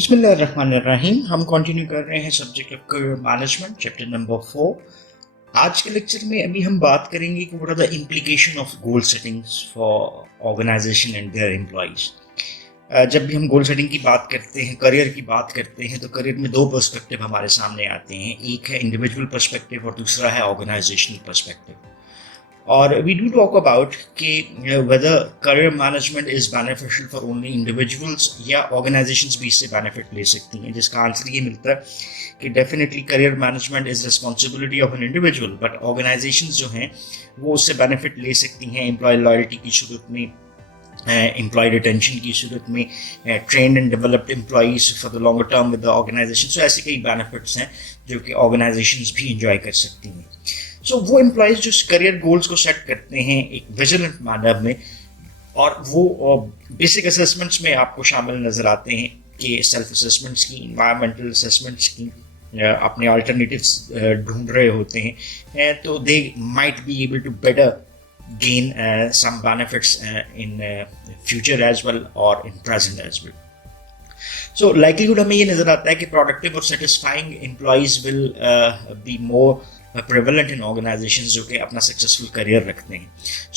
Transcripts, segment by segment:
बिस्मिल्लाहिर्रहमानिर्रहीम। हम कंटिन्यू कर रहे हैं subject of career management, chapter number 4। आज के लेक्चर में अभी हम बात करेंगे कि what are the implication of goal settings for organization and their employees. जब भी हम गोल सेटिंग की बात करते हैं, करियर की बात करते हैं, तो करियर में दो पर्सपेक्टिव हमारे सामने आते हैं। एक है इंडिविजुअल पर्सपेक्टिव और दूसरा है ऑर्गेनाइजेशनल पर्सपेक्टिव। और वी डू टॉक अबाउट कि whether career management is beneficial for only individuals या ऑर्गेनाइजेशंस भी इससे बेनिफिट ले सकती हैं, जिसका आंसर ये मिलता है कि definitely career management is responsibility of an individual, but organisations जो हैं वो उससे बेनिफिट ले सकती हैं एम्प्लॉय लॉयल्टी की सूरत में, एम्प्लॉय रिटेंशन की सूरत में, trained and developed employees for the longer term with the organisation. So ऐसे कई बेनिफिट्स हैं जो कि ऑर्गेनाइजेशंस भी इंजॉय कर सकती हैं। सो वो एम्प्लॉयज जो करियर गोल्स को सेट करते हैं एक विजिलेंट मैनर में, और वो बेसिक असेसमेंट्स में आपको शामिल नजर आते हैं कि सेल्फ असेसमेंट्स की, इन्वायरमेंटल असेसमेंट्स की, अपने अल्टरनेटिव्स ढूंढ रहे होते हैं, तो they might be able to better gain some benefits in future as well or in present as well. So likelihood हमें ये नजर आता है कि productive और satisfying employees will be more prevalent in organizations जो कि अपना सक्सेसफुल करियर रखते हैं।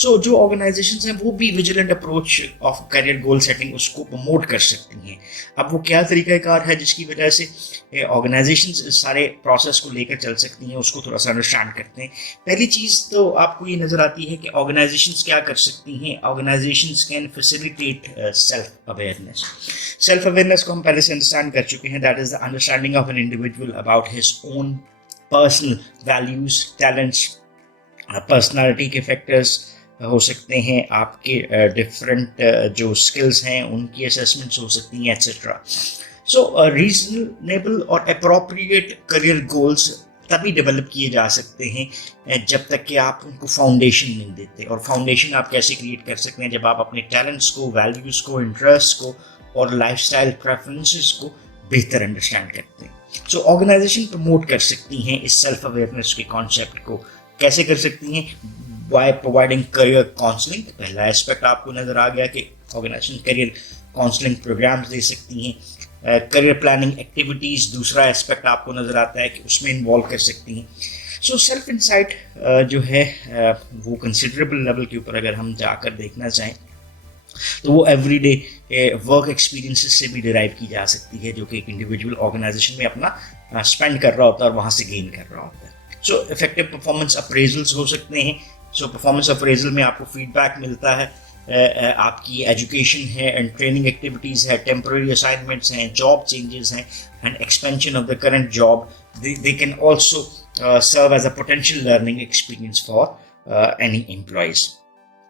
सो जो ऑर्गेनाइजेशंस हैं वो भी vigilant approach of career goal setting उसको प्रमोट कर सकती हैं। अब वो क्या तरीकाकार है जिसकी वजह से ऑर्गेनाइजेशंस इस सारे प्रोसेस को लेकर चल सकती हैं, उसको थोड़ा सा अंडरस्टैंड करते हैं। पहली चीज़ तो आपको ये नज़र आती है कि ऑर्गेनाइजेशंस क्या कर सकती हैं। Organisations can facilitate self awareness. Self awareness को हम पहले से अंडरस्टैंड कर चुके हैं। That is the understanding of an individual about his own personal values, talents, personality के फैक्टर्स हो सकते हैं, आपके डिफरेंट जो स्किल्स हैं उनकी असेसमेंट्स हो सकती हैं, एट्सेट्रा। सो रीजनेबल और अप्रोप्रिएट करियर गोल्स तभी डेवलप किए जा सकते हैं जब तक कि आप उनको फाउंडेशन नहीं देते। और फाउंडेशन आप कैसे क्रिएट कर सकते हैं? जब आप अपने टैलेंट्स को, वैल्यूज़ को, इंटरेस्ट को और लाइफस्टाइल प्रेफरेंसेस को बेहतर अंडरस्टैंड करते हैं। सो ऑर्गेनाइजेशन प्रमोट कर सकती हैं इस सेल्फ अवेयरनेस के कॉन्सेप्ट को। कैसे कर सकती हैं? By providing career counselling. पहला एस्पेक्ट आपको नजर आ गया कि ऑर्गेनाइजेशन करियर काउंसलिंग प्रोग्राम्स दे सकती हैं। करियर प्लानिंग एक्टिविटीज़ दूसरा एस्पेक्ट आपको नजर आता है कि उसमें इन्वॉल्व कर सकती हैं। सो सेल्फ इंसाइट जो है वो कंसिडरेबल लेवल के ऊपर अगर हम जाकर देखना चाहें तो वो एवरीडे वर्क एक्सपीरियंसेस से भी डिराइव की जा सकती है, जो कि एक इंडिविजुअल ऑर्गेनाइजेशन में अपना स्पेंड कर रहा होता है और वहाँ से गेन कर रहा होता है। सो इफेक्टिव परफॉर्मेंस अप्रेजल्स हो सकते हैं। सो परफॉर्मेंस अप्रेजल में आपको फीडबैक मिलता है, आपकी एजुकेशन है एंड ट्रेनिंग एक्टिविटीज़ है, टेम्पररी असाइनमेंट्स हैं, जॉब चेंजेस हैं and expansion of the current job. They can also serve as a potential learning experience for any employees.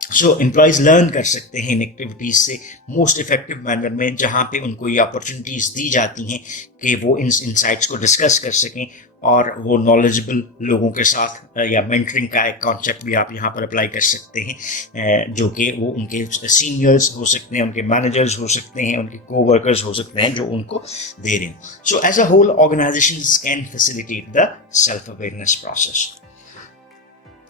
So employees learn कर सकते हैं इन एक्टिविटीज़ से मोस्ट इफेक्टिव मैनर में, जहाँ पे उनको ये अपॉर्चुनिटीज़ दी जाती हैं कि वो इन इंसाइट्स को डिस्कस कर सकें और वो नॉलेजेबल लोगों के साथ, या मेंटरिंग का एक कॉन्सेप्ट भी आप यहाँ पर अप्लाई कर सकते हैं, जो कि वो उनके सीनियर्स हो सकते हैं, उनके मैनेजर्स हो सकते हैं, उनके को-वर्कर्स हो सकते हैं जो उनको दे रहे हैं। So as a whole organizations can facilitate the self awareness process.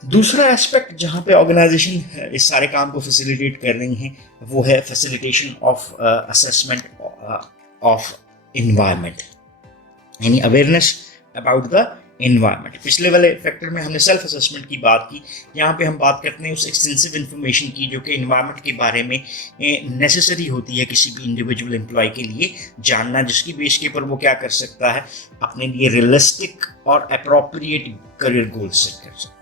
दूसरा एस्पेक्ट जहाँ पे ऑर्गेनाइजेशन इस सारे काम को फैसिलिटेट कर रही हैं वो है facilitation of assessment of environment, यानी अवेयरनेस अबाउट द इन्वायरमेंट। पिछले वाले फैक्टर में हमने सेल्फ असेसमेंट की बात की, यहाँ पे हम बात करते हैं उस एक्सटेंसिव इन्फॉर्मेशन की जो कि इन्वायरमेंट के बारे में नेसेसरी होती है किसी भी इंडिविजुअल एम्प्लॉय के लिए जानना, जिसकी बेस के ऊपर वो क्या कर सकता है, अपने लिए रियलिस्टिक और अप्रोप्रिएट करियर गोल सेट कर सकता है।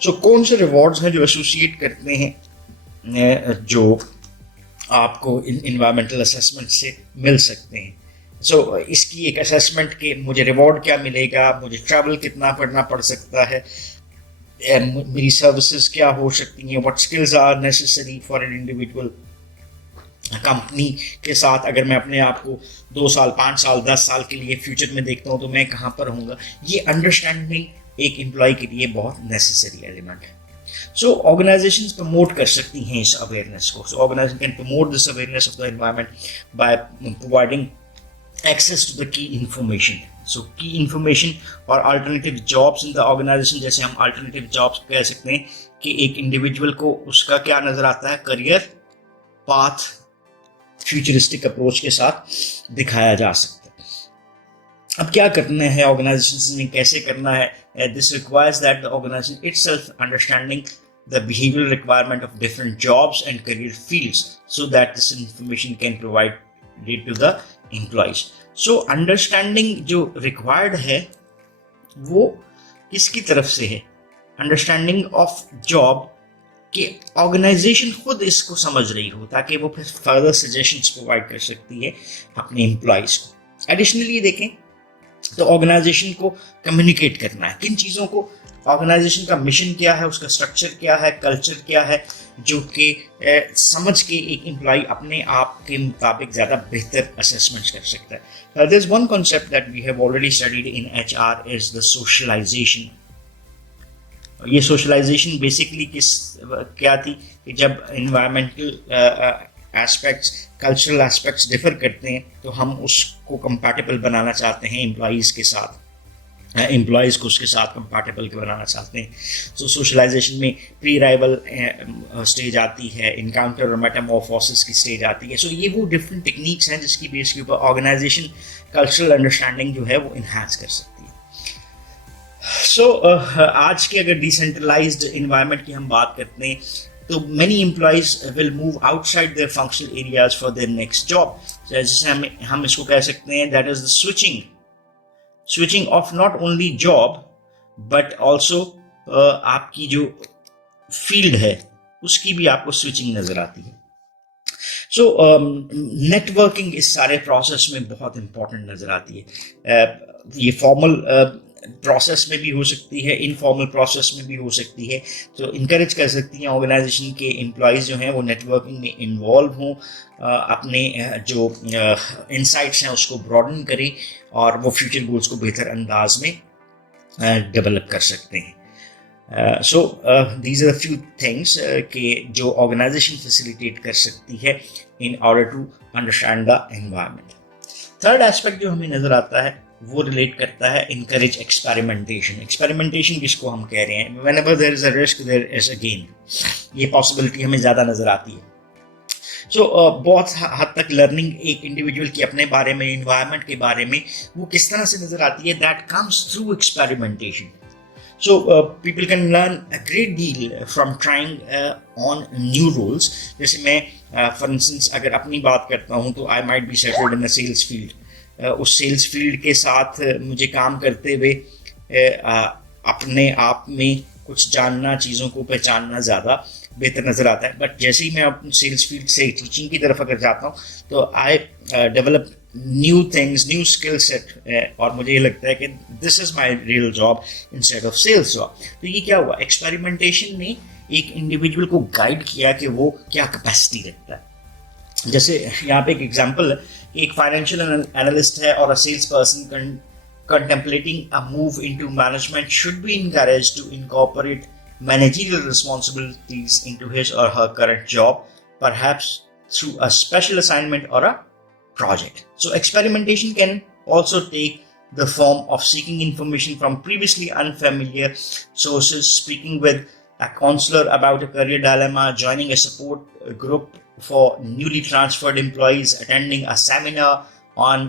सो कौन से रिवॉर्ड्स हैं जो एसोसिएट करते हैं जो आपको इन इन्वायरमेंटल असेसमेंट से मिल सकते हैं। सो इसकी एक असेसमेंट के मुझे रिवॉर्ड क्या मिलेगा, मुझे ट्रैवल कितना करना पड़ सकता है, मेरी सर्विसेज क्या हो सकती हैं, what skills are necessary for an individual company के साथ। अगर मैं अपने आप को 2 साल, 5 साल, 10 साल के लिए फ्यूचर में देखता हूँ तो मैं कहाँ पर होऊंगा, ये अंडरस्टैंडिंग एक एम्प्लॉय के लिए बहुत नेसेसरी एलिमेंट है। सो ऑर्गेनाइजेशंस प्रमोट कर सकती हैं इस अवेयरनेस को। So organisation can promote this awareness of the environment by providing access to the key information. So key information और alternative jobs in the organisation, जैसे हम अल्टरनेटिव जॉब्स कह सकते हैं कि एक इंडिविजुअल को उसका क्या नजर आता है, करियर पाथ फ्यूचरिस्टिक अप्रोच के साथ दिखाया जा सकता है। अब क्या करना है ऑर्गेनाइजेशन ने, कैसे करना है? This requires that the organization itself understanding the behavioral requirement of different jobs and career fields so that this information can provide it to the employees. So understanding जो required है वो किसकी तरफ से है? Understanding of job कि organisation खुद इसको समझ रही हो ताकि वो फिर फर्दर सजेशंस प्रोवाइड कर सकती है अपने एम्प्लॉयज को। एडिशनली देखें तो ऑर्गेनाइजेशन को कम्युनिकेट करना है किन चीज़ों को, ऑर्गेनाइजेशन का मिशन क्या है, उसका स्ट्रक्चर क्या है, कल्चर क्या है, जो कि समझ के एक एम्प्लॉय अपने आप के मुताबिक ज़्यादा बेहतर असेसमेंट कर सकता है। There is one concept that we have already studied in HR is the socialization. ये सोशलाइजेशन बेसिकली क्या थी कि जब environmental aspects, cultural aspects differ करते हैं तो हम उसको कंपैटिबल बनाना चाहते हैं एम्प्लॉयज़ के साथ, एम्प्लॉयज़ को उसके साथ कंपैटिबल बनाना चाहते हैं। सो सोशलाइजेशन में प्री अराइवल स्टेज आती है, इनकाउंटर और मेटामॉर्फोसिस की स्टेज आती है। सो ये वो डिफरेंट टेक्निक्स हैं जिसकी बेस के ऊपर ऑर्गेनाइजेशन कल्चरल अंडरस्टैंडिंग जो है वो इन्हांस कर सकती है। सो आज के अगर डिसेंट्रलाइज्ड इन्वायरमेंट की हम बात करते हैं तो many employees will move outside their functional areas for their next job. जैसे हम इसको कह सकते हैं that is the switching of not only job but also आपकी जो फील्ड है उसकी भी आपको स्विचिंग नजर आती है। सो नेटवर्किंग इस सारे प्रोसेस में बहुत इंपॉर्टेंट नजर आती है। ये फॉर्मल प्रोसेस में भी हो सकती है, इनफॉर्मल प्रोसेस में भी हो सकती है। तो इनकरेज कर सकती हैं ऑर्गेनाइजेशन के एम्प्लॉयज़ जो हैं वो नेटवर्किंग में इन्वॉल्व हों, अपने जो इंसाइट्स हैं उसको ब्रॉडन करें और वो फ्यूचर गोल्स को बेहतर अंदाज में डेवलप कर सकते हैं। So these are the few things कि जो ऑर्गेनाइजेशन फैसिलिटेट कर सकती है in order to understand the environment. Third aspect जो हमें नज़र आता है वो रिलेट करता है इनकरेज एक्सपेरिमेंटेशन। एक्सपेरिमेंटेशन किसको हम कह रहे हैं? Whenever there is a risk there is a gain. ये पॉसिबिलिटी हमें ज़्यादा नज़र आती है। सो बहुत हद तक लर्निंग एक इंडिविजुअल की अपने बारे में, इन्वायरमेंट के बारे में, वो किस तरह से नज़र आती है, that comes through experimentation. So people can learn a great deal from trying on new roles. जैसे मैं for instance अगर अपनी बात करता हूँ तो I might be settled in a sales field. उस सेल्स फील्ड के साथ मुझे काम करते हुए अपने आप में कुछ जानना, चीज़ों को पहचानना ज़्यादा बेहतर नज़र आता है। बट जैसे ही मैं अपने सेल्स फील्ड से टीचिंग की तरफ अगर जाता हूँ तो I develop new things, new skill set, और मुझे ये लगता है कि this is my real job instead of sales job. तो ये क्या हुआ? एक्सपेरिमेंटेशन ने एक इंडिविजुअल को गाइड किया कि वो क्या कैपेसिटी रखता है। जैसे यहाँ पे एक एग्जांपल है, एक फाइनेंशियल एनालिस्ट है और a sales person contemplating a move into management should be encouraged to incorporate managerial responsibilities into his or her current job, perhaps through a special assignment or a project. So experimentation can also take the form of seeking information from previously unfamiliar sources, speaking with a counselor about a career dilemma, joining a support group for newly transferred employees, attending a seminar on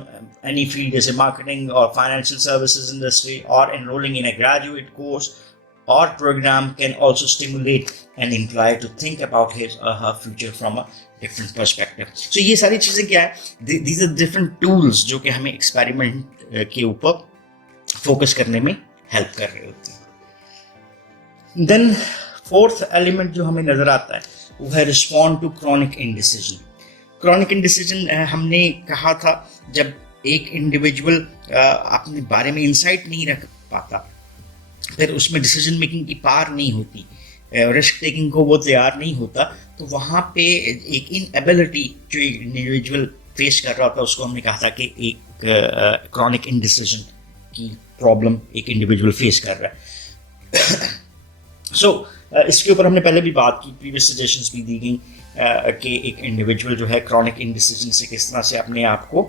any field as a marketing or financial services industry, or enrolling in a graduate course or program can also stimulate an employee to think about his or her future from a different perspective. So ये सारी चीज़ें क्या है? These are different tools जो कि हमें experiment के ऊपर focus करने में help कर रहे होते हैं। Then fourth element जो हमें नज़र आता है वो है respond to chronic indecision. Chronic indecision हमने कहा था जब एक इंडिविजुअल अपने बारे में इंसाइट नहीं रख पाता, फिर उसमें डिसीजन मेकिंग की पार नहीं होती, रिस्क टेकिंग को वो तैयार नहीं होता, तो वहाँ पे एक इनएबिलिटी जो एक इंडिविजुअल फेस कर रहा था उसको हमने कहा था कि एक क्रॉनिक इंडिसीजन की प्रॉब्लम एक इंडिविजुअल फेस कर रहा है। सो इसके ऊपर हमने पहले भी बात की, प्रीवियस सजेशंस भी दी गई कि एक इंडिविजुअल जो है क्रॉनिक इंडिसीजन से किस तरह से अपने आप को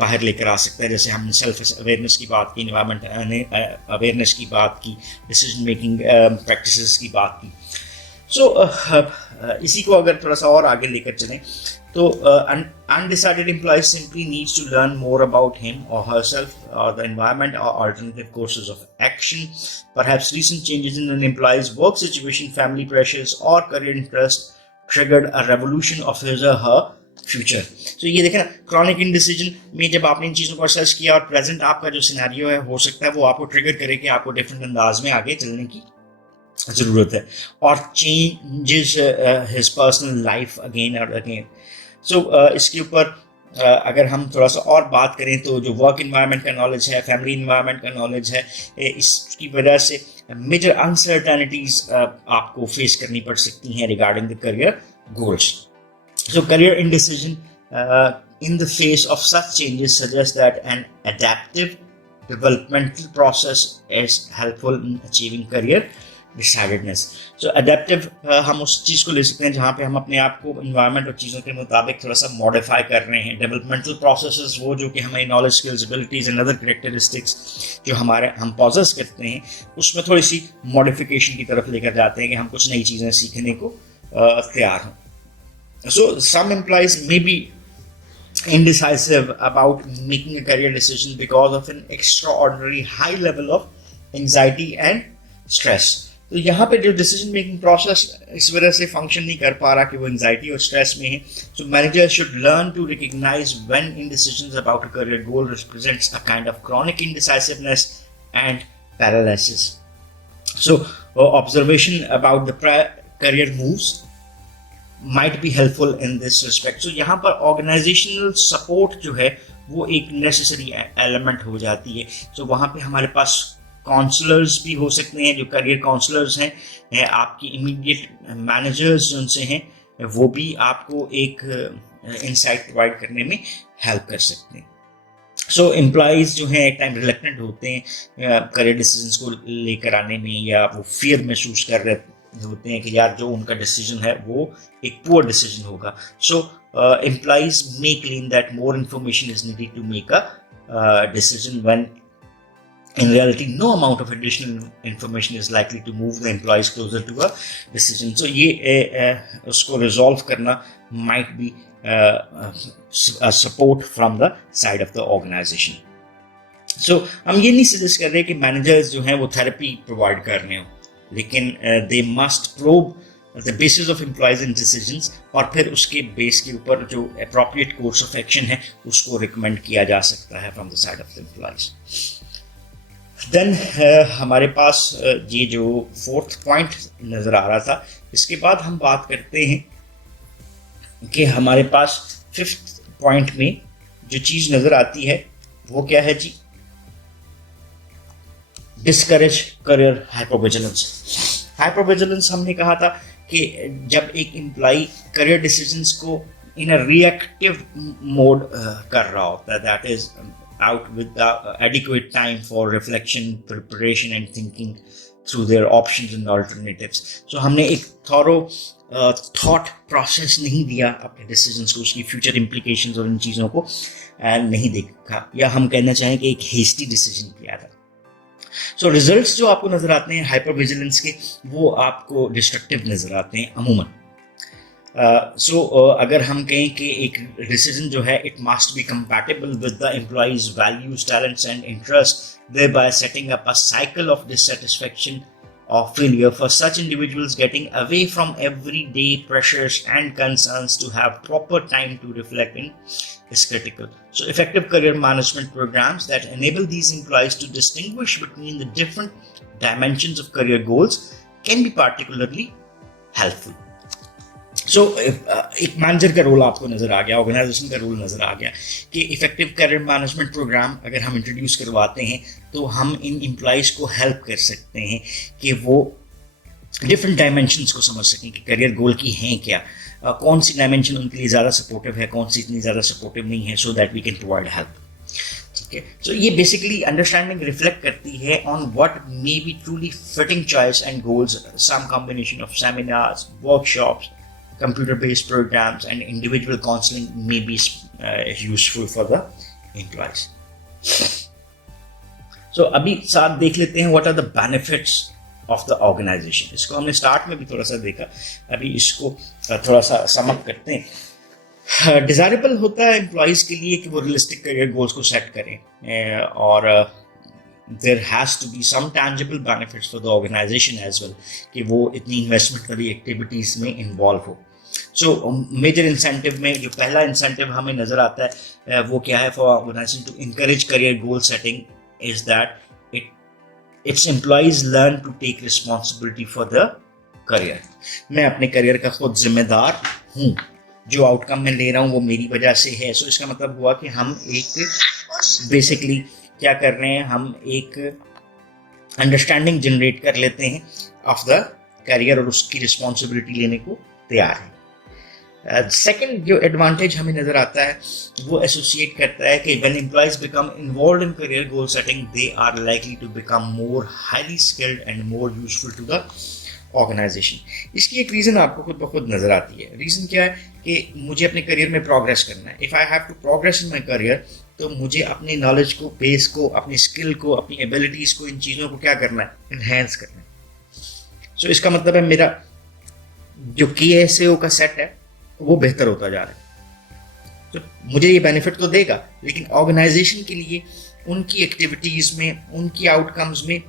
बाहर लेकर आ सकता है। जैसे हमने सेल्फ अवेयरनेस की बात की, एनवायरमेंट अवेयरनेस की बात की, डिसीजन मेकिंग प्रैक्टिसेस की बात की। सो इसी को अगर थोड़ा सा और आगे लेकर चलें तो undecided employee simply needs to learn more about him or herself or the environment or alternative courses of action. Perhaps recent changes in an employee's work situation, family pressures or career interest triggered a revolution of his or her future. तो ये देखें ना, chronic indecision में जब आपने इन चीज़ों को search किया और प्रेजेंट आपका जो सिनेरियो है हो सकता है वो आपको ट्रिगर करे कि आपको डिफरेंट अंदाज में आगे चलने की ज़रूरत है और changes his personal life again और अगेन. सो इसके ऊपर अगर हम थोड़ा सा और बात करें तो जो वर्क इन्वायरमेंट का नॉलेज है, फैमिली इन्वायरमेंट का नॉलेज है, इसकी वजह से मेजर अनसर्टनिटीज आपको फेस करनी पड़ सकती हैं regarding the career goals. So career indecision in the face of such changes suggests that an adaptive developmental process is helpful in achieving career decidedness. So adaptive हम उस चीज़ को ले सकते हैं जहाँ पे हम अपने आप को environment और चीज़ों के मुताबिक थोड़ा सा modify कर रहे हैं. Developmental processes वो जो कि हमारी knowledge, skills, abilities and other characteristics जो हम possess करते हैं उसमें थोड़ी सी modification की तरफ लेकर जाते हैं कि हम कुछ नई चीज़ें सीखने को तैयार हों. So some employees may be indecisive about making a career decision because of an extraordinary high level of anxiety and stress. तो यहाँ पे जो decision making process इस वजह से function नहीं कर पा रहा कि वो anxiety और stress में है. So managers should learn to recognize when indecisions about a career goal represents a kind of chronic indecisiveness and paralysis. So observation about the career moves might be helpful in this respect. So यहाँ पर organizational support जो है वो एक necessary element हो जाती है. So वहाँ पे हमारे पास counselors भी हो सकते हैं जो career counselors हैं, आपकी immediate managers जिनसे हैं वो भी आपको एक insight provide करने में help कर सकते हैं. So employees जो हैं एक टाइम reluctant होते हैं career decisions को लेकर आने में या वो fear महसूस कर रहे होते हैं कि यार जो उनका डिसीजन है वो एक पुअर डिसीजन होगा. So employees may claim that more information is needed to make a decision when in reality no amount of additional information is likely to move the employees closer to a decision. So ये उसको resolve करना might be a support from the side of the organization. So हम ये नहीं suggest कर रहे कि managers जो हैं वो therapy provide कर रहे हो, लेकिन they must probe the basis of employees and decisions और फिर उसके base के ऊपर जो appropriate course of action है उसको recommend किया जा सकता है from the side of the employees. Then हमारे पास ये जो fourth point नज़र आ रहा था, इसके बाद हम बात करते हैं कि हमारे पास fifth point में जो चीज़ नज़र आती है वो क्या है जी? Discourage career hypervigilance. Hypervigilance हमने कहा था कि जब एक एम्प्लॉई करियर डिसीजंस को इन अ रिएक्टिव मोड कर रहा होता है, that is out with adequate time for reflection, preparation and thinking through their options and alternatives. So हमने एक thorough thought process नहीं दिया अपने डिसीजंस को, उसकी फ्यूचर इम्प्लीकेशंस और इन चीज़ों को नहीं देखा, या हम कहना चाहें कि एक हेस्टी डिसीजन किया था. सो रिजल्ट्स जो आपको नजर आते हैं हाइपर विजिलेंस के, वो आपको डिस्ट्रक्टिव नजर आते हैं अमूमन. अगर हम कहें कि एक डिसीजन जो है it must be compatible with the employees values, talents and interest, thereby setting up a cycle of dissatisfaction or failure for such individuals. Getting away from everyday pressures and concerns to have proper time to reflect in is critical. So effective career management programs that enable these employees to distinguish between the different dimensions of career goals can be particularly helpful. So एक manager का role आपको नज़र आ गया, organisation का role नज़र आ गया कि effective career management programme अगर हम इंट्रोड्यूस करवाते हैं तो हम इन एम्प्लॉइज़ को हेल्प कर सकते हैं कि वो डिफरेंट डायमेंशंस को समझ सकें कि करियर गोल की हैं क्या, कौन सी डायमेंशन उनके लिए ज़्यादा सपोर्टिव है, कौन सी इतनी ज़्यादा सपोर्टिव नहीं है, so that we can provide help. ठीक है, सो ये बेसिकली अंडरस्टैंडिंग रिफ्लेक्ट करती है on what may be truly fitting choice and goals. Some combination of seminars, workshops, computer-based programs and individual counseling may be useful for the employees. So अभी साथ देख लेते हैं what are the benefits of the organization. इसको हमने start में भी थोड़ा सा देखा, अभी इसको थोड़ा सा समअप करते हैं. डिज़ायरेबल होता है एम्प्लॉयज़ के लिए कि वो रियलिस्टिक करियर गोल्स को सेट करें, और there has to be some tangible benefits for the organization as well, कि वो इतनी इन्वेस्टमेंट वाली एक्टिविटीज़ में इन्वॉल्व हो. सो मेजर इंसेंटिव में जो पहला इंसेंटिव हमें नज़र आता है वो क्या है for organization to encourage career goal setting, is that its employees learn to take responsibility for the career. मैं अपने करियर का खुद जिम्मेदार हूँ, जो आउटकम मैं ले रहा हूँ वो मेरी वजह से है. सो इसका मतलब हुआ कि हम एक बेसिकली क्या कर रहे हैं, हम एक अंडरस्टैंडिंग जनरेट कर लेते हैं ऑफ द करियर और उसकी रिस्पॉन्सिबिलिटी लेने को तैयार है. सेकेंड जो एडवांटेज हमें नज़र आता है वो एसोसिएट करता है कि when employees become involve in career goal setting they are likely to become more highly skilled and more useful to the organization. इसकी एक रीज़न आपको खुद ब खुद नज़र आती है. रीज़न क्या है कि मुझे अपने करियर में प्रोग्रेस करना है. If I have to progress in my career, तो मुझे अपनी नॉलेज को, बेस को, अपनी स्किल को, अपनी एबिलिटीज़ को, इन चीज़ों को क्या करना है, इन्हेंस करना है. सो इसका मतलब है मेरा जो KSAO का सेट है वो बेहतर होता जा रहा है. तो मुझे ये बेनिफिट तो देगा, लेकिन ऑर्गेनाइजेशन के लिए उनकी एक्टिविटीज़ में, उनकी आउटकम्स में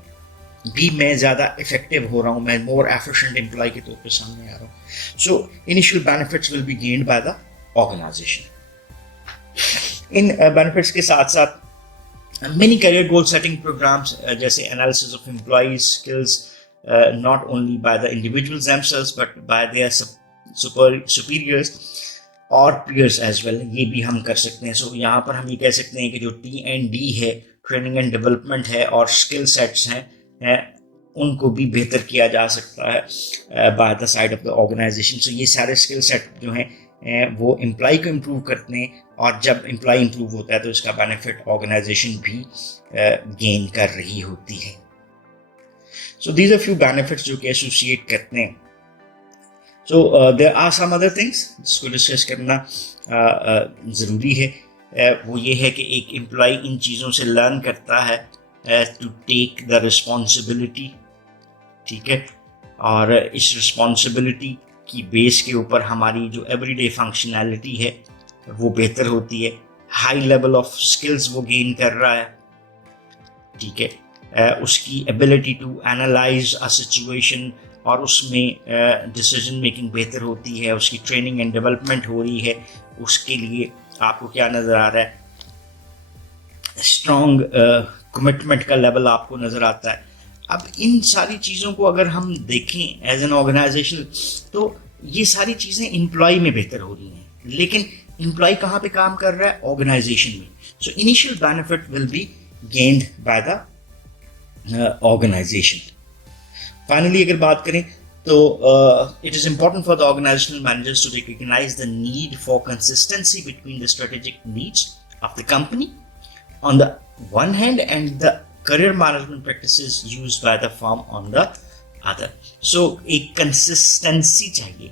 भी मैं ज़्यादा इफेक्टिव हो रहा हूँ, मैं मोर एफिशिएंट एम्प्लॉय के तौर पे सामने आ रहा हूँ. So initial benefits will be gained by the organisation. इन बेनिफिट्स के साथ साथ many career goal setting programmes जैसे analysis of employees skills, not only by the individuals themselves but by their superiors और peers as well, ये भी हम कर सकते हैं. सो यहाँ पर हम ये कह सकते हैं कि जो T&D है, ट्रेनिंग एंड डेवलपमेंट है, और स्किल सेट्स हैं, उनको भी बेहतर किया जा सकता है by the side of the organisation. So ये सारे स्किल सेट जो हैं वो एम्प्लॉय को इम्प्रूव करते हैं, और जब एम्प्लॉय इम्प्रूव होता है तो इसका बेनिफिट ऑर्गेनाइजेशन भी गेन कर रही होती है. So these are few benefits जो कि एसोसिएट करते हैं. So there are some other things जिसको डिस्कस करना ज़रूरी है. वो ये है कि एक एम्प्लॉय इन चीज़ों से लर्न करता है टू टेक द रिस्पॉन्सिबिलिटी, ठीक है, और इस रिस्पॉन्सिबिलिटी की बेस के ऊपर हमारी जो एवरीडे फंक्शनैलिटी है वो बेहतर होती है. हाई लेवल ऑफ स्किल्स वो गेन कर रहा है, ठीक है. उसकी ability to analyze a situation और उसमें डिसीजन मेकिंग बेहतर होती है, उसकी ट्रेनिंग एंड डेवलपमेंट हो रही है. उसके लिए आपको क्या नज़र आ रहा है, स्ट्रॉन्ग कमिटमेंट का लेवल आपको नज़र आता है. अब इन सारी चीज़ों को अगर हम देखें एज एन ऑर्गेनाइजेशन, तो ये सारी चीज़ें एम्प्लॉय में बेहतर हो रही हैं, लेकिन एम्प्लॉय कहाँ पे काम कर रहा है, ऑर्गेनाइजेशन में. So initial benefit will be gained by the organisation. Finally अगर बात करें तो it is important for the organisational managers to recognise the need for consistency between the strategic needs of the company on the one hand and the career management practices used by the firm on the other. So एक consistency चाहिए,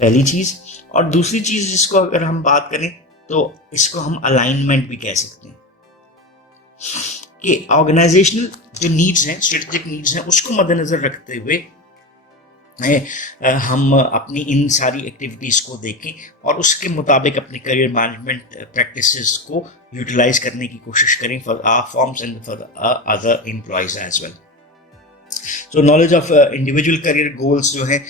पहली चीज. और दूसरी चीज जिसको अगर हम बात करें तो इसको हम अलाइनमेंट भी कह सकते हैं, कि ऑर्गेनाइजेशनल जो नीड्स हैं, स्ट्रेटेजिक नीड्स हैं, उसको मद्देनजर रखते हुए हम अपनी इन सारी एक्टिविटीज़ को देखें और उसके मुताबिक अपने करियर मैनेजमेंट प्रैक्टिसेस को यूटिलाइज करने की कोशिश करें for our forms and for other employees as well. So knowledge of individual career goals जो हैं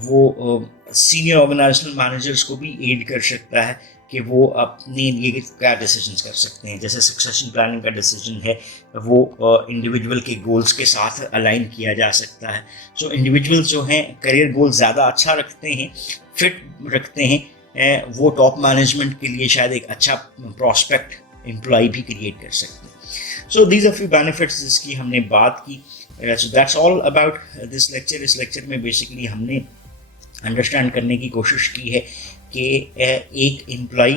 वो सीनियर ऑर्गेनाइजेशनल मैनेजर्स को भी एड कर सकता है कि वो अपने लिए क्या डिसीजंस कर सकते हैं. जैसे सक्सेशन प्लानिंग का डिसीजन है वो इंडिविजुअल के गोल्स के साथ अलाइन किया जा सकता है. सो इंडिविजुअल जो हैं करियर गोल ज़्यादा अच्छा रखते हैं, फिट रखते हैं, वो टॉप मैनेजमेंट के लिए शायद एक अच्छा प्रॉस्पेक्ट एम्प्लॉय भी क्रिएट कर सकते हैं. So these are few benefits जिसकी हमने बात की. So that's all about this lecture. इस लेक्चर में बेसिकली हमने अंडरस्टैंड करने की कोशिश की है कि एक एम्प्लॉय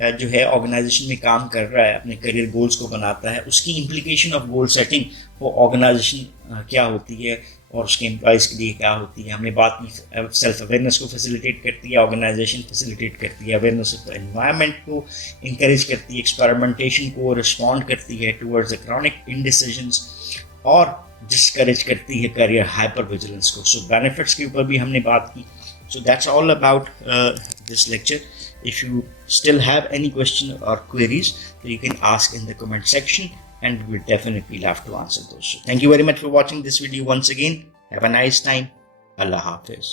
जो है ऑर्गेनाइजेशन में काम कर रहा है, अपने करियर गोल्स को बनाता है, उसकी इम्प्लीकेशन ऑफ गोल सेटिंग वो ऑर्गेनाइजेशन क्या होती है और उसके एम्प्लॉयज़ के लिए क्या होती है। हमने बात की सेल्फ अवेयरनेस को फैसिलिटेट करती है ऑर्गेनाइजेशन, फैसिलिटेट करती है अवेयरनेस ऑफ द एनवायरनमेंट को इंकरेज करती है, एक्सपेरिमेंटेशन को रिस्पॉन्ड करती है टूवर्ड्स द क्रॉनिक इनडिसीजंस, और डिस्करेज करती है करियर हाइपर विजिलेंस को। सो बेनिफिट्स के ऊपर भी हमने बात की। So that's all about this lecture. If you still have any question or queries, so you can ask in the comment section and we will definitely love to answer those. So thank you very much for watching this video once again. Have a nice time. Allah Hafiz.